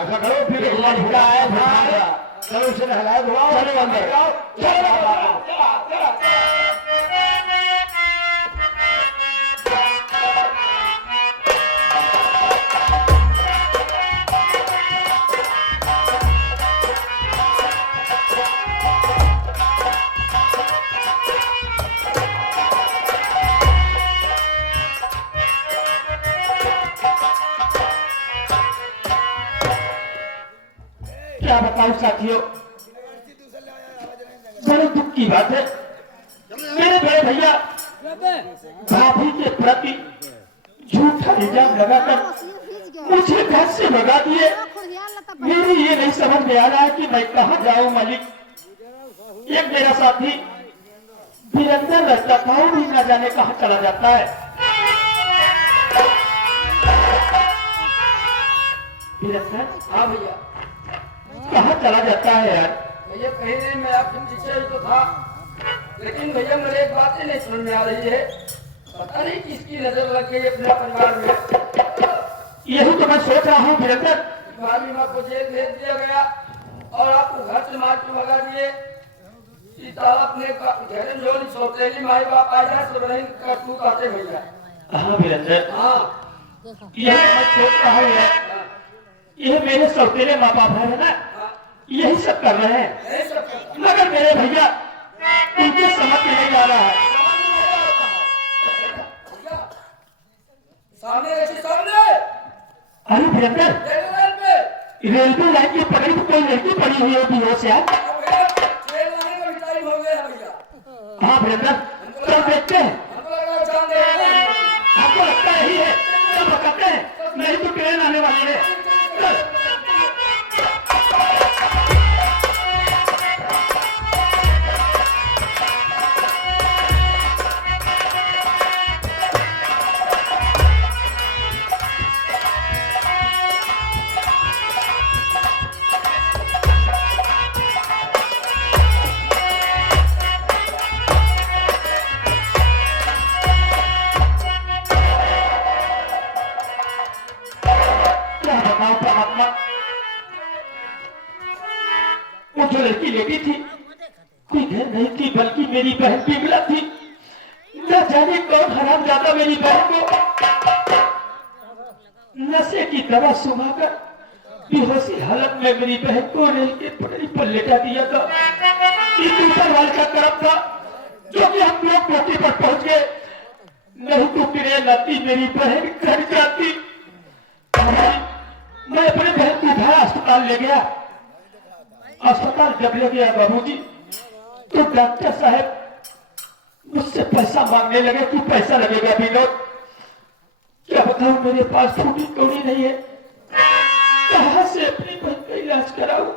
ऐसा करो फिर लड़का है चलो उसे नहलाए धुलाओ चलो अंदर क्या बताऊं साथियों, बड़े दुख की बात है। मेरे बड़े भैया भाभी के प्रति झूठा इल्जाम लगाकर मुझे घर से भगा दिए। मेरी ये नहीं समझ में आ रहा है कि मैं कहाँ जाऊं मालिक। एक मेरा साथी वीरेंद्र लगता था, वो भी न जाने कहाँ चला जाता है। वीरेंद्र, हाँ भैया, कहाँ चला जाता है यार? भैया कहीं नहीं, मैं आपके पीछे ही तो था, लेकिन भैया मुझे एक बात ही नहीं समझ में आ रही है, पता नहीं किसकी नजर लग गई अपने परिवार में। यही तो मैं सोच रहा हूँ वीरेंद्र। भाभी माँ को जेल भेज दिया गया और आपको घर से मार के भगा दिए। सीता अपने घर में जो सौतेली माई बाप आ जाए तो नहीं करतू कहते भैया। हाँ वीरेंद्र, हाँ यही मैं सोच रहा हूँ यार। ये मेरे सौतेले माँ बाप है ना, यही सब कर रहे हैं, मगर मेरे भैया उनके समझ में नहीं आ रहा है। सामने सामने अरे वीरेंद्र, रेलवे लाइन की पकड़ी तो कोई लड़की पड़ी हुई होगी हो से। हाँ वीरेंद्र, चल देखते हैं। आपको लगता यही है, चल बताते हैं, नहीं तो ट्रेन आने वाली है। वो जो लड़की लेटी थी कोई घर नहीं थी, बल्कि मेरी बहन पिघला थी। न जाने कौन हरामजादा मेरी बहन को नशे की दवा सुनाकर बेहोशी हालत में मेरी बहन को रेल के पटरी पर लेटा दिया था। ऊपर वाले का तरफ था जो कि हम लोग मौके पर पहुंच गए, नहीं तो ट्रेन आती मेरी बहन घर जाती। मैं अपने बहन को उठाया, अस्पताल ले गया। अस्पताल जब ले गया बाबूजी, तो डॉक्टर साहब मुझसे पैसा मांगने लगे कि पैसा लगेगा विनोद। क्या बताऊं, मेरे पास फूटी कौड़ी नहीं है, कहां से अपनी बहन का इलाज कराऊं।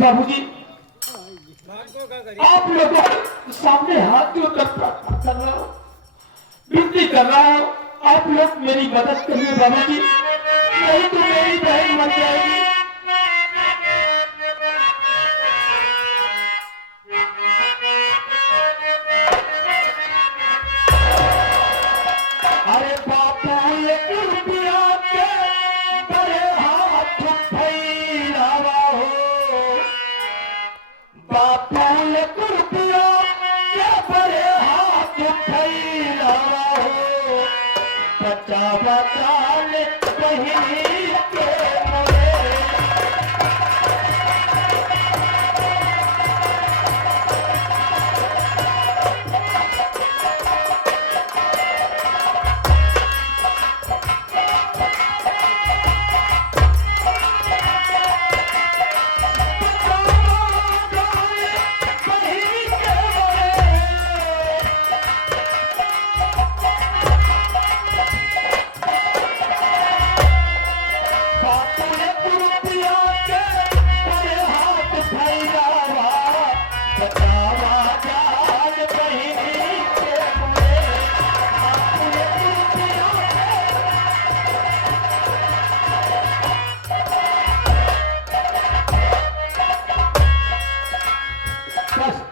बाबूजी, आप लोगों के सामने हाथ जोड़कर प्रार्थना कर रहा हूं, विनती कर रहा हूं, आप लोग मेरी मदद करिए बाबूजी, नहीं तो मेरी बहन मर जाएगी। अरे बापू एक रुपया के बड़े हाथ फैलावा हो, बापू एक रुपया के बड़े हाथ फैलावा हो, बचा बचा ले बहिनी के मोरे।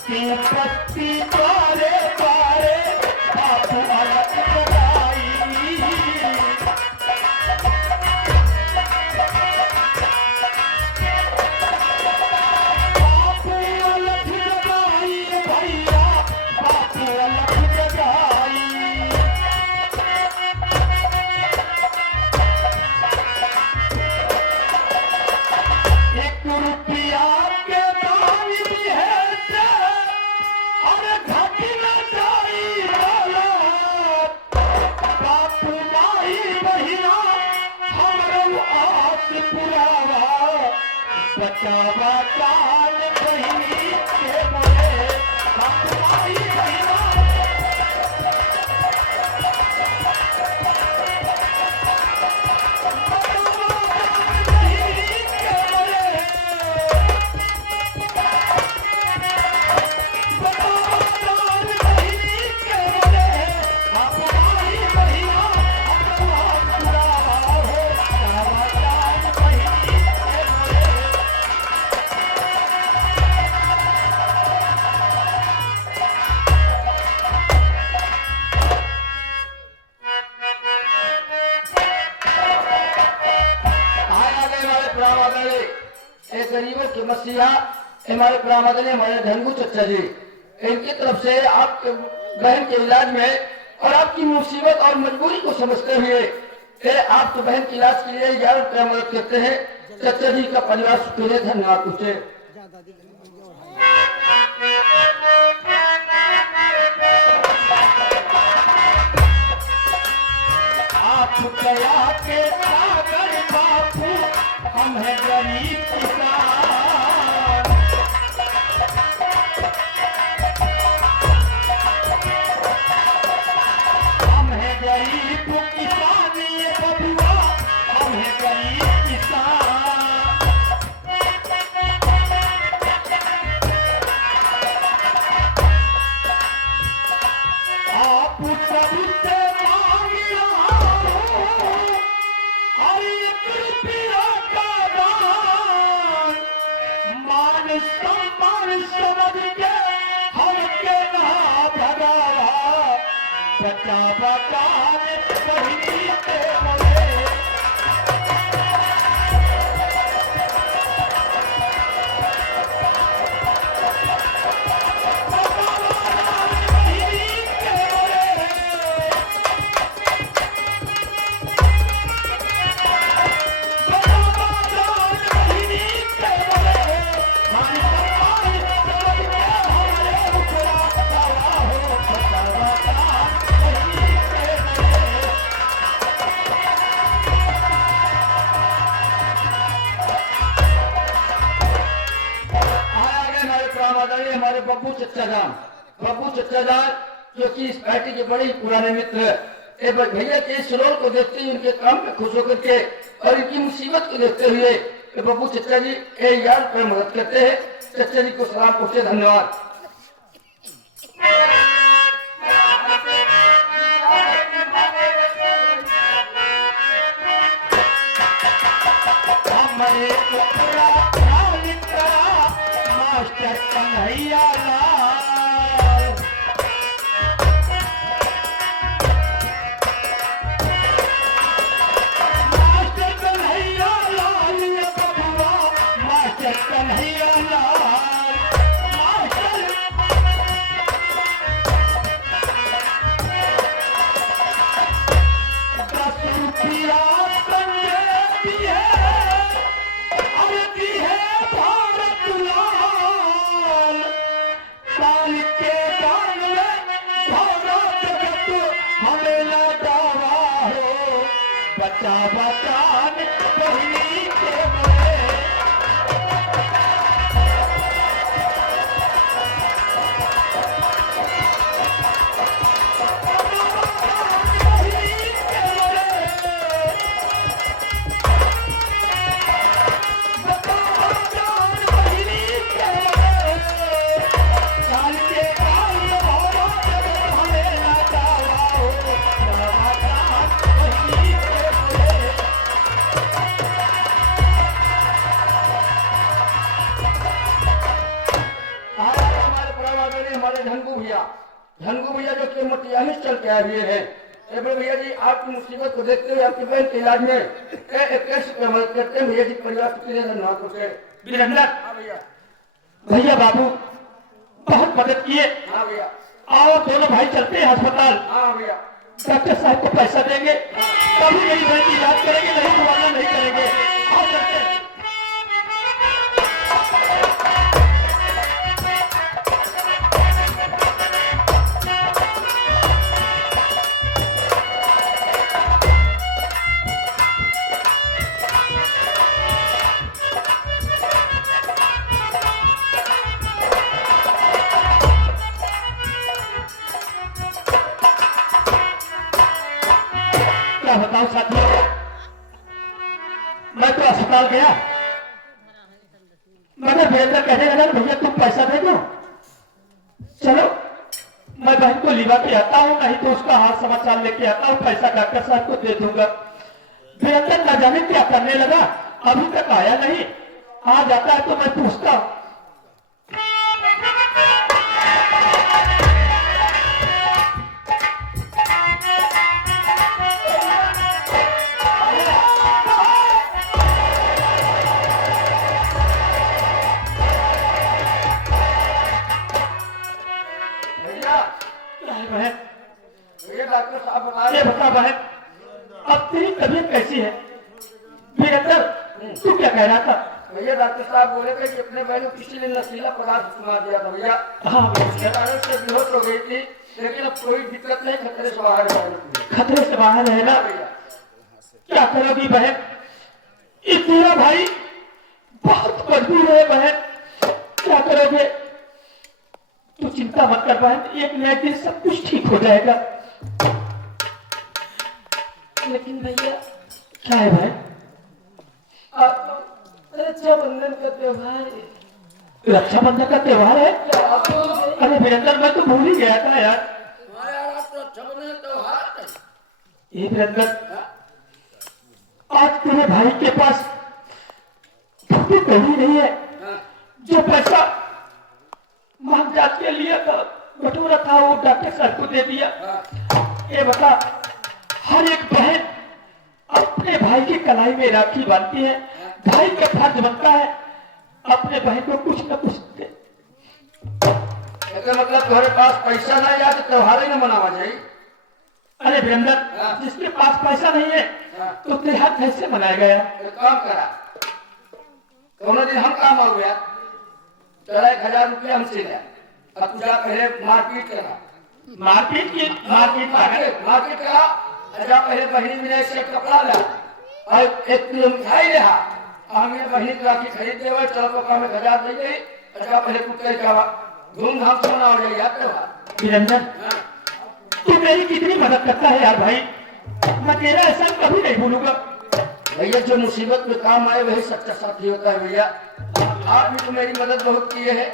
पत्ती पारे पारे बापू अलग लगाई। बचा बचान बहिनी के मोरे हमारी बहिना गरीबों की मसीहा हमारे प्रामादनी हमारे धनगु चचा जी इनकी तरफ से आपके बहन के इलाज में और आपकी मुसीबत और मजबूरी को समझते हुए आपके बहन के इलाज के लिए 11 रुपया मदद करते हैं। चचा जी का परिवार सुखी रहे, धन्यवाद पूछे। आप गया के सागर बापू हम है गरीब किसान हम है गरीब किसान ये बबुआ हम है गरीब किसान आप सबसे मांग रहा हूँ और 1 रुपया का दान मान सम्मान समझ के हमके ना भगावा बचा बचान बहिनी के मोरे हमारे बब्बू चच्चा जान जो कि इस पार्टी के बड़े ही पुराने मित्र है। भैया के इस रोल को देखते हुए उनके काम में खुश होकर के और इनकी मुसीबत को देखते हुए बब्बू चच्चा जी 1000 रुपये मदद करते हैं। चच्चा जी को सलाम पहुंचे, धन्यवाद। हमारे पुत्रा मास्टर कन्हैया लाल मास्टर कन्हैया लाल ये बबुआ मास्टर कन्हैया लाल मास्टर 10 रुपया संजय दिए अरे दिए भारत लाल साल के दान में भारत जगत हमें लौटावा हो बचा बचान बहिनी के मोरे बहिनी के मोरे बचा बचान बहिनी के मोरे साल के दान में भारत जगत हमें लौटावा हो बचा बचान बहिनी के मोरे हमारे प्रामादनी हमारे धनगु भैया जो कि मटिया में चल के आए हुए हैं। भैया जी आपकी मुसीबत को देखते हुए आपकी बहन के इलाज में 21 रुपये मदद करते हैं। भैया जी परिवार के लिए धन्यवाद पूछे। वीरेंद्र हाँ भैया, भैया बाबू बहुत मदद किए। हाँ भैया, आओ दोनों भाई चलते हैं अस्पताल। हाँ भैया, डॉक्टर साहब को पैसा देंगे तभी मेरी बहन की इलाज करेंगे, नहीं तो वरना नहीं करेंगे। आओ चलते हैं। चलो मैं बहन को लिवा के आता हूँ, नहीं तो उसका हाल समाचार लेके आता हूँ, पैसा डॉक्टर साहब को दे दूंगा। वीरेंद्र न जाने क्या करने लगा, अभी तक आया नहीं, आ जाता है तो मैं पूछता हूँ। बहन ये डॉक्टर साहब बता ये बता बहन, अब तेरी तबीयत कैसी है? वीरेंद्र तू क्या कह रहा था? भैया डॉक्टर साहब बोले थे कि अपने बहन को किसी ने नशीला पदार्थ सुना दिया था भैया, हाँ उसके कारण से बेहोश हो गई थी, लेकिन अब कोई दिक्कत नहीं, खतरे से बाहर है। खतरे से बाहर है ना? क्या करोगी बहन? ये तेरा भाई बहुत मजबूर है बहन, क्या करोगे? तू चिंता मत कर बहन, एक न एक दिन सब कुछ ठीक हो जाएगा। लेकिन भैया क्या है भाई? रक्षाबंधन का त्योहार है। रक्षाबंधन का त्योहार है? क्या आप भूल गए? अरे वीरेंद्र मैं तो भूल ही गया था यार। हमारे यार आप तो रक्षाबंधन त्योहार है। ये वीरेंद्र, आज तेरे भाई के पास फूटी कौड़ी नहीं है, जो पैसा मांग जात के लिए था बटोरा था वो डॉक्टर साहब को दे दिया। ये बता, हर एक बहन अपने भाई की कलाई में राखी बांधती है, भाई का फर्ज बनता है अपने बहन को कुछ न कुछ दे। इसका मतलब तुम्हारे पास पैसा ना या तो त्योहार ही न मनावा जाए। अरे वीरेंद्र, जिसके पास पैसा नहीं है तो त्योहार कैसे मनाया गया? एक काम करा, दोनों दिन हम काम आ गया, चला 1000 रुपया हमसे लिया, अब तुझा पहले मारपीट करा, मार्केट मार्केट करा, अच्छा पहले बहनी मिले से कपड़ा ला और 1 किलो मिठाई ले, हमें बहनी की राखी खरीद दे, चलो पापा में 1000 दे गई, अच्छा पहले कुछ कर धूमधाम से मनाओ जाएगा त्योहार। वीरेंद्र, तू मेरी कितनी मदद करता है यार भाई, मैं तेरा एहसान कभी नहीं भूलूंगा। भैया जो मुसीबत में काम आए वही सच्चा साथी होता है भैया, आप भी तो मेरी मदद बहुत किए हैं,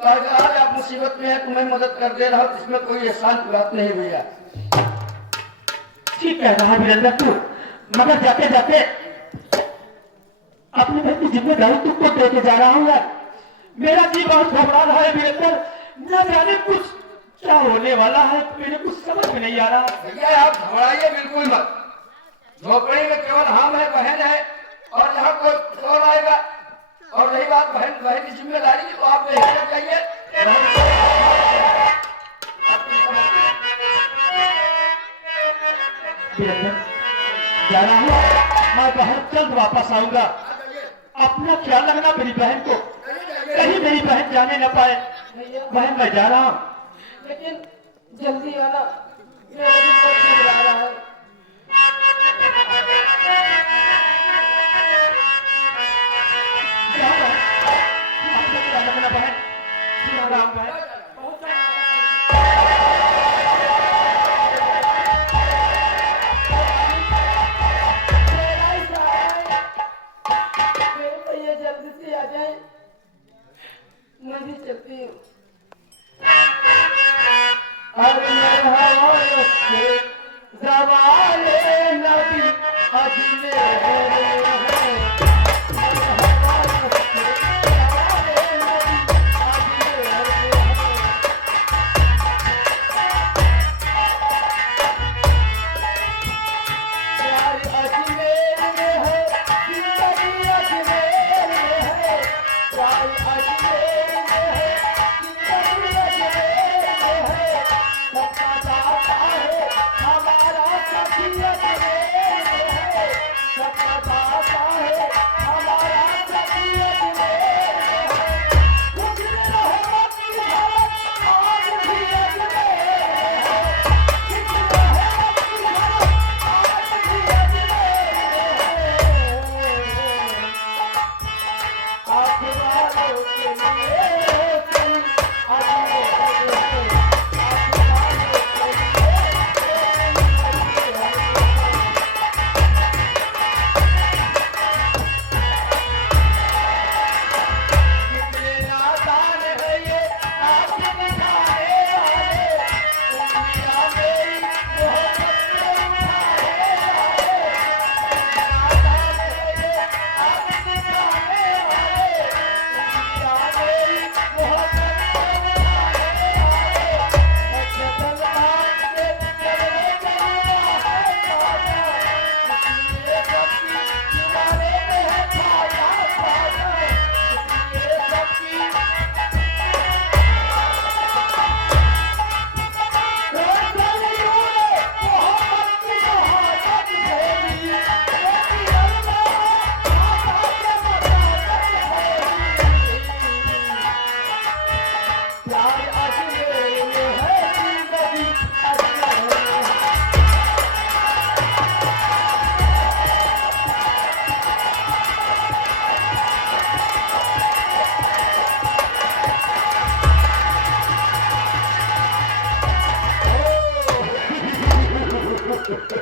और आज आप मुसीबत में है तुम्हें मदद कर दे रहा हूँ, इसमें कोई एहसान की बात नहीं भैया। ठीक कह रहा है वीरेंद्र तू, मगर जाते जाते अपने भाई की जिम्मेदारी तुमको दे के जा रहा हूँ यार। मेरा जी बहुत घबरा रहा है वीरेंद्र, न जाने कुछ क्या होने वाला है, मेरे कुछ समझ में नहीं आ रहा। भैया आप घबराइए बिल्कुल मत, झोपड़ी में केवल हम है, बहन है, और यहाँ कोई और आएगा, और रही बात बहन की जिम्मेदारी की तो आप नहीं कर जाइए। वीरेंद्र, जा रहा हूँ, मैं बहुत जल्द वापस आऊंगा। अपना ख्याल रखना मेरी बहन को, कहीं मेरी बहन जाने न पाए। भैया बहन मैं जा रहा हूँ। लेकिन जल्दी आना, मेरा भी बहुत घबरा रहा है। जाओ बहन, अपना ख्याल रखना बहन, जा रहा हूँ बहन। मेरे भैया जल्दी से आ जाए, मैं भी चलती हूँ। जवाले नबी अजले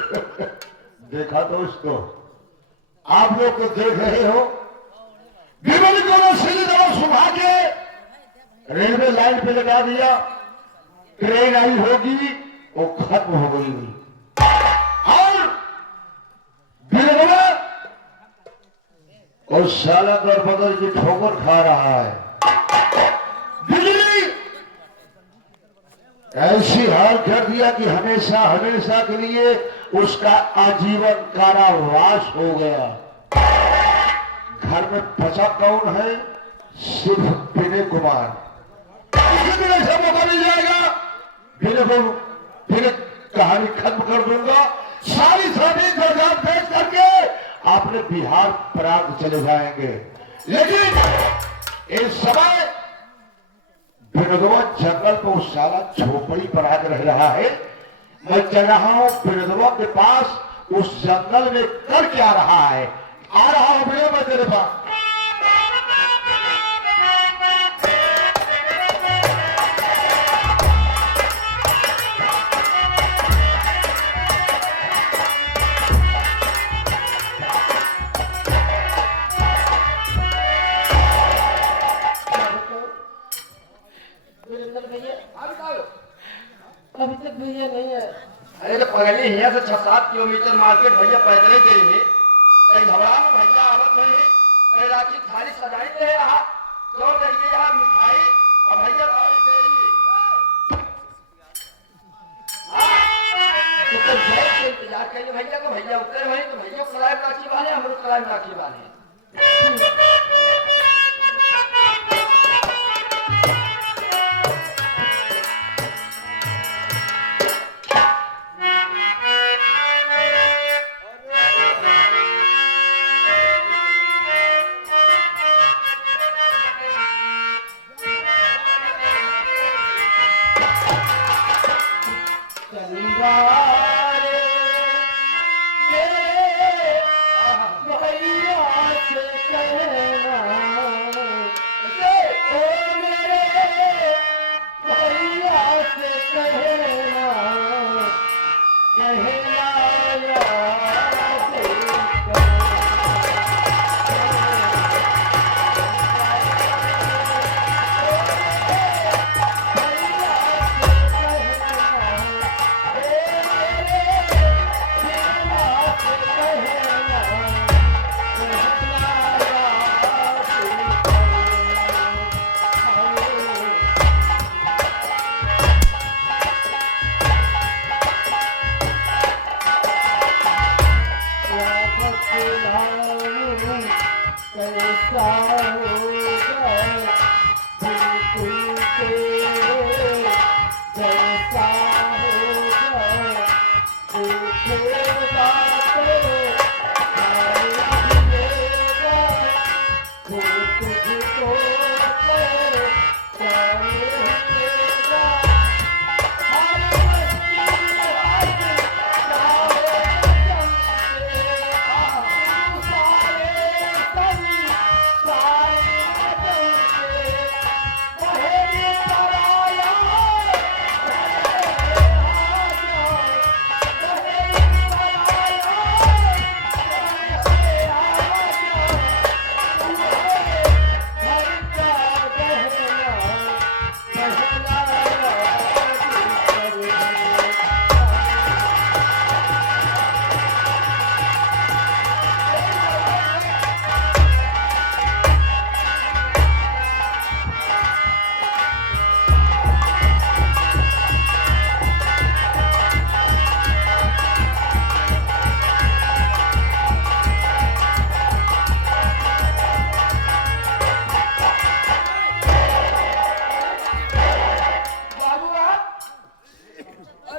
देखा दोस्तों, आप लोग तो देख रहे हो, विमल को ना सीधी तरह सुबह के रेलवे लाइन पे लगा दिया, ट्रेन आई होगी वो खत्म हो गई हुई, और बिलवा और साला दर बदल की ठोकर खा रहा है। बिजली ऐसी हाल कर दिया कि हमेशा हमेशा के लिए उसका आजीवन कारावास हो गया। घर में बचा कौन है? सिर्फ विनय कुमार। किसी दिन ऐसा मौका मिल जाएगा, विनय को फिर कहानी खत्म कर दूंगा। सारी दरगाह पेश करके आपने बिहार प्रांत चले जाएंगे। लेकिन इस समय बिरदवा जंगल को उस साला झोपड़ी पर आकर रह रहा है। मैं चल रहा हूं बिरदवा के पास, उस जंगल में कर क्या रहा है। आ रहा हूं भैया मैं तेरे पास। वीरेंद्र भैया अभी अभी तक भैया नहीं है। अरे तो पगली यहाँ से 6-7 किलोमीटर मार्केट भैया पैदल ही गई है। कहीं घबरा में भैया आवत नहीं, कहीं राखी थाली सजाई दे रहा, तो रहिए यार मिठाई और भैया थाली दे रही। तो कुछ देर से इंतजार करिए भैया को, भैया उतरे वहीं तो भैया कलाई में राखी बांधे, हम लोग कलाई में राखी बांधे।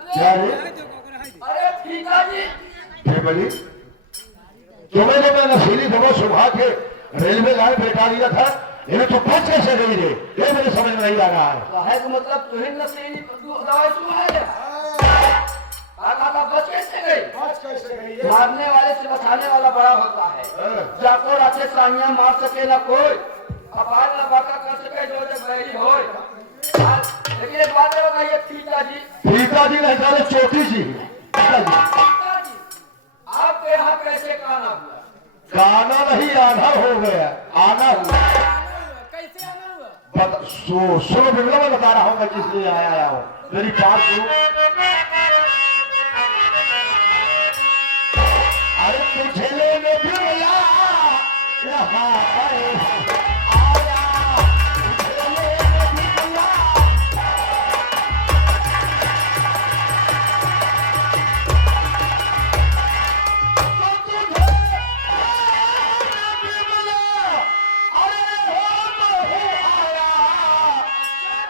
क्या है? अरे ठीका जी, बली तुम्हें तो मैं नशीली दवा सुबह के रेलवे लाइन पे बैठा दिया था, इन्हें तो बच कैसे गई रे, ये मेरे समझ में नहीं आ रहा है। काहे का मतलब तुहिन नशीली दवाई सुना है? बच कैसे गई? मारने वाले से बचाने वाला बड़ा होता है। जाको राते सानिया मार सके ना कोई, अपार ना बाका कर सके जो जब बैरी होए। लेकिन एक बात है बताइए, पिताजी पिताजी नहीं साले चौकी जी, पिताजी पिताजी गाना नहीं आना हो गया, आना हुआ। कैसे आना हुआ? सुनो बिगड़ा, मैं बता रहा हूँ मैं किस लिए आया हूँ, मेरी बात सुनो। अरे मुझे लेने बिगड़ा यहाँ आया, मुझे लेने बिगड़ा।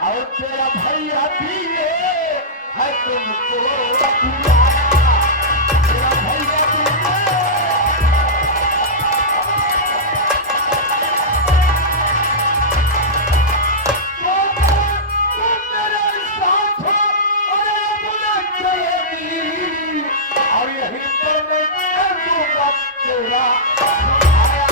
और तेरा भैया दिए है तुमको बुलाया, तेरा भैया दिए। तुम मेरे साथ हो, अरे बुलंद रहेगी, और यही तो मैं करूँगा तेरा सहारा।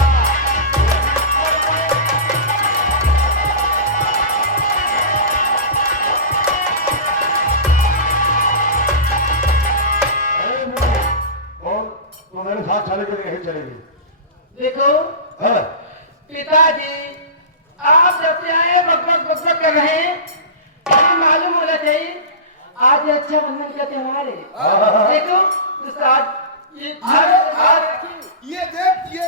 तो मेरे साथ चले कि नहीं चलेगी? देखो हाँ? पिताजी, आप जब से आए बक कर रहे हैं, मुझे मालूम होना चाहिए आज रक्षाबंधन का त्योहार है। देखो प्रसाद ये ये देख ये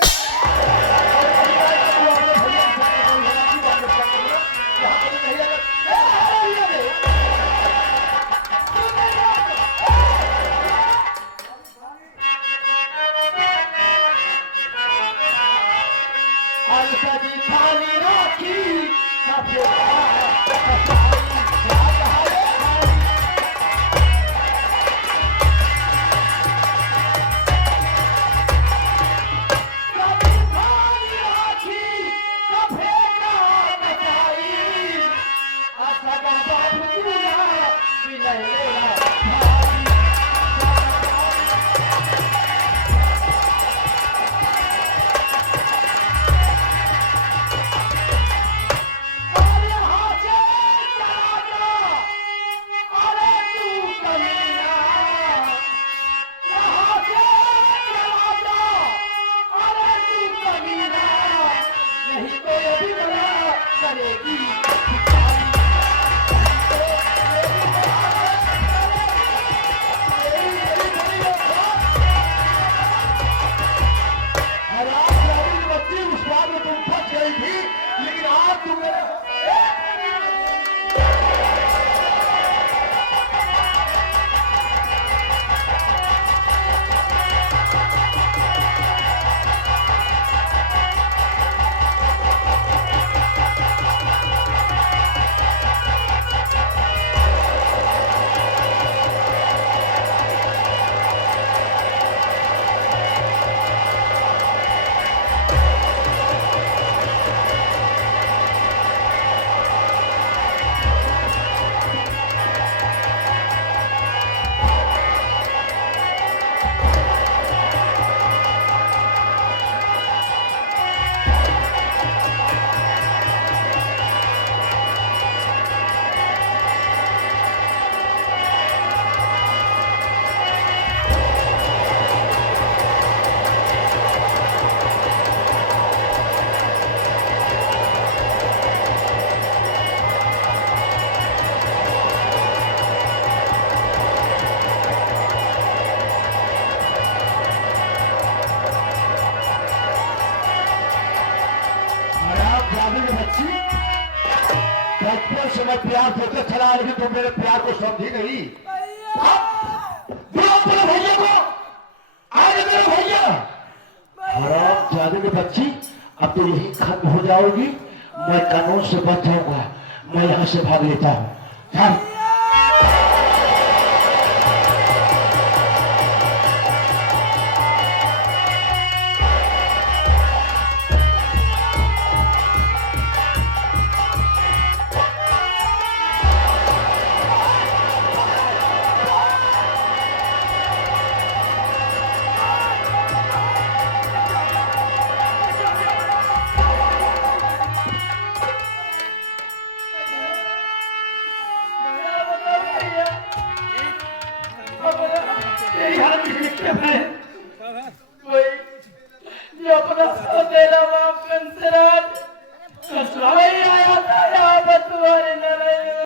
बचपन से मैं प्यार देते चला, लेकिन तुम मेरे प्यार को समझी नहीं। बुलाओ मेरे भैया को, आए मेरे भैया। हराम जादू की बच्ची, अब तो यही खत्म हो जाओगी, मैं कानून से बच जाऊंगा, मैं यहाँ से भाग लेता हूँ। चल। तेरी हालत इसलिए क्या है? कोई जो अपना सौतेला बाप कंसराज